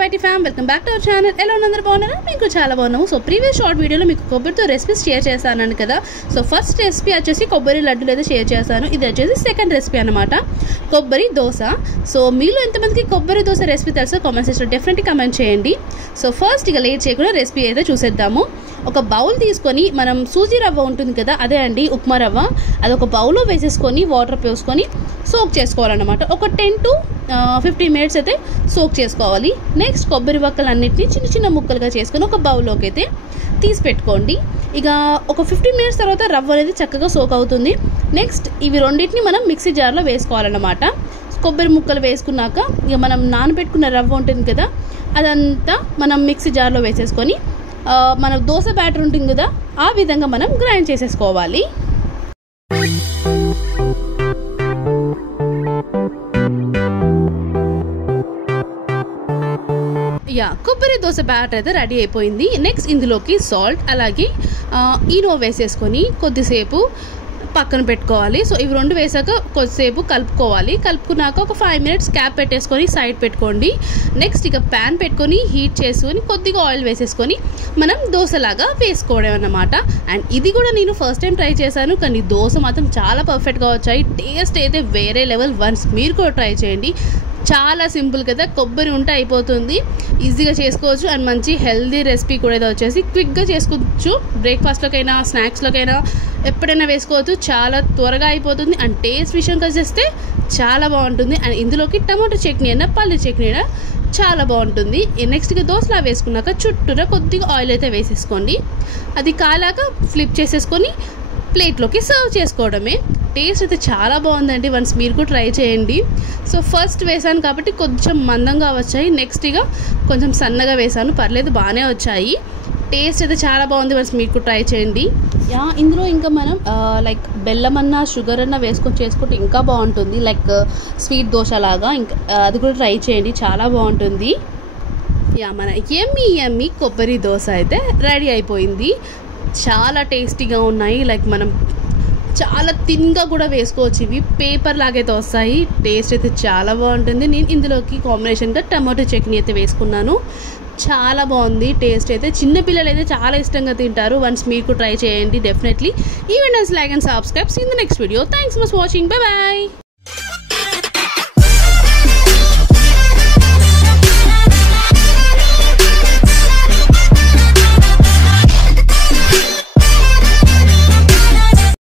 YT fam, welcome back to our channel. Hello అందరూ బాగున్నారా? మీకు చాలా బాగున్నాము. సో ప్రీవియస్ షార్ట్ వీడియోలో మీకు కొబ్బరితో రెసిపీస్ షేర్ చేశాను కదా. సో ఫస్ట్ రెసిపీ వచ్చేసి కొబ్బరి లడ్డూలు అయితే షేర్ చేశాను. ఇది వచ్చేసి సెకండ్ రెసిపీ అన్నమాట, కొబ్బరి దోశ. సో మీలో ఎంతమందికి కొబ్బరి దోశ రెసిపీ తెలుసో కామెంట్ సెక్షన్లో డెఫినెట్లీ కమెంట్ చేయండి. సో ఫస్ట్ ఇక లేట్ చేయకుండా రెసిపీ అయితే చూసేద్దాము. ఒక బౌల్ తీసుకొని మనం సూజీ రవ్వ ఉంటుంది కదా, అదే అండి ఉప్మా రవ్వ, అది ఒక బౌల్లో వేసేసుకొని వాటర్ పోసుకొని సోక్ చేసుకోవాలన్నమాట. ఒక 10 to 15 minutes అయితే సోక్ చేసుకోవాలి. నెక్స్ట్ కొబ్బరి వక్కలన్నింటినీ చిన్న చిన్న ముక్కలుగా చేసుకొని ఒక బౌల్లోకి అయితే తీసి పెట్టుకోండి. ఇక ఒక 15 minutes తర్వాత రవ్వ అనేది చక్కగా సోక్ అవుతుంది. నెక్స్ట్ ఇవి రెండింటిని మనం మిక్సీ జార్లో వేసుకోవాలన్నమాట. కొబ్బరి ముక్కలు వేసుకున్నాక ఇక మనం నానబెట్టుకున్న రవ్వ ఉంటుంది కదా, అదంతా మనం మిక్సీ జార్లో వేసేసుకొని మన దోశ బ్యాటర్ ఉంటుంది కదా, ఆ విధంగా మనం గ్రైండ్ చేసేసుకోవాలి. కొబ్బరి దోశ బ్యాటర్ అయితే రెడీ అయిపోయింది. నెక్స్ట్ ఇందులోకి సాల్ట్ అలాగే ఈనో వేసేసుకొని కొద్దిసేపు పక్కన పెట్టుకోవాలి. సో ఇవి రెండు వేసాక కొద్దిసేపు కలుపుకోవాలి. కలుపుకున్నాక ఒక 5 minutes క్యాప్ పెట్టేసుకొని సైడ్ పెట్టుకోండి. నెక్స్ట్ ఇక ప్యాన్ పెట్టుకొని హీట్ చేసుకొని కొద్దిగా ఆయిల్ వేసేసుకొని మనం దోశలాగా వేసుకోవడం అన్నమాట. అండ్ ఇది కూడా నేను ఫస్ట్ టైం ట్రై చేశాను, కానీ దోశ మాత్రం చాలా పర్ఫెక్ట్గా వచ్చాయి. టేస్ట్ అయితే వేరే లెవెల్. వన్స్ మీరు కూడా ట్రై చేయండి. చాలా సింపుల్ కదా, కొబ్బరి ఉంటే అయిపోతుంది, ఈజీగా చేసుకోవచ్చు. అండ్ మంచి హెల్దీ రెసిపీ కూడా ఇది వచ్చేసి క్విక్గా చేసుకోవచ్చు. బ్రేక్ఫాస్ట్లోకైనా స్నాక్స్లోకైనా ఎప్పుడైనా వేసుకోవచ్చు. చాలా త్వరగా అయిపోతుంది. అండ్ టేస్ట్ విషయంకి వచ్చేస్తే చాలా బాగుంటుంది. అండ్ ఇందులోకి టమాటో చట్నీ అయినా పల్లి చట్నీ అయినా చాలా బాగుంటుంది. నెక్స్ట్గా దోశలా వేసుకున్నాక చుట్టూరా కొద్దిగా ఆయిల్ అయితే వేసేసుకోండి. అది కాలాక ఫ్లిప్ చేసేసుకొని ప్లేట్లోకి సర్వ్ చేసుకోవడమే. టేస్ట్ అయితే చాలా బాగుందండి. వన్స్ మీరు కూడా ట్రై చేయండి. సో ఫస్ట్ వేసాను కాబట్టి కొంచెం మందంగా వచ్చాయి. నెక్స్ట్ ఇక కొంచెం సన్నగా వేసాను, పర్లేదు బాగానే వచ్చాయి. టేస్ట్ అయితే చాలా బాగుంది. వన్స్ మీరు కూడా ట్రై చేయండి. ఇందులో ఇంకా మనం లైక్ బెల్లం అన్నా షుగర్ అన్నా వేసుకొని చేసుకుంటే ఇంకా బాగుంటుంది, లైక్ స్వీట్ దోశ లాగా. ఇంకా అది కూడా ట్రై చేయండి, చాలా బాగుంటుంది. మన ఎమ్మీ కొబ్బరి దోశ అయితే రెడీ అయిపోయింది. చాలా టేస్టీగా ఉన్నాయి. లైక్ మనం చాలా థిన్గా కూడా వేసుకోవచ్చు. ఇవి పేపర్ లాగైతే వస్తాయి. టేస్ట్ అయితే చాలా బాగుంటుంది. నేను ఇందులోకి కాంబినేషన్గా టమాటో చట్నీ అయితే వేసుకున్నాను. చాలా బాగుంది టేస్ట్ అయితే. చిన్నపిల్లలు అయితే చాలా ఇష్టంగా తింటారు. వన్స్ మీకు ట్రై చేయండి definitely. Even like and subscribe. See in the next video. Thanks for watching. Bye bye.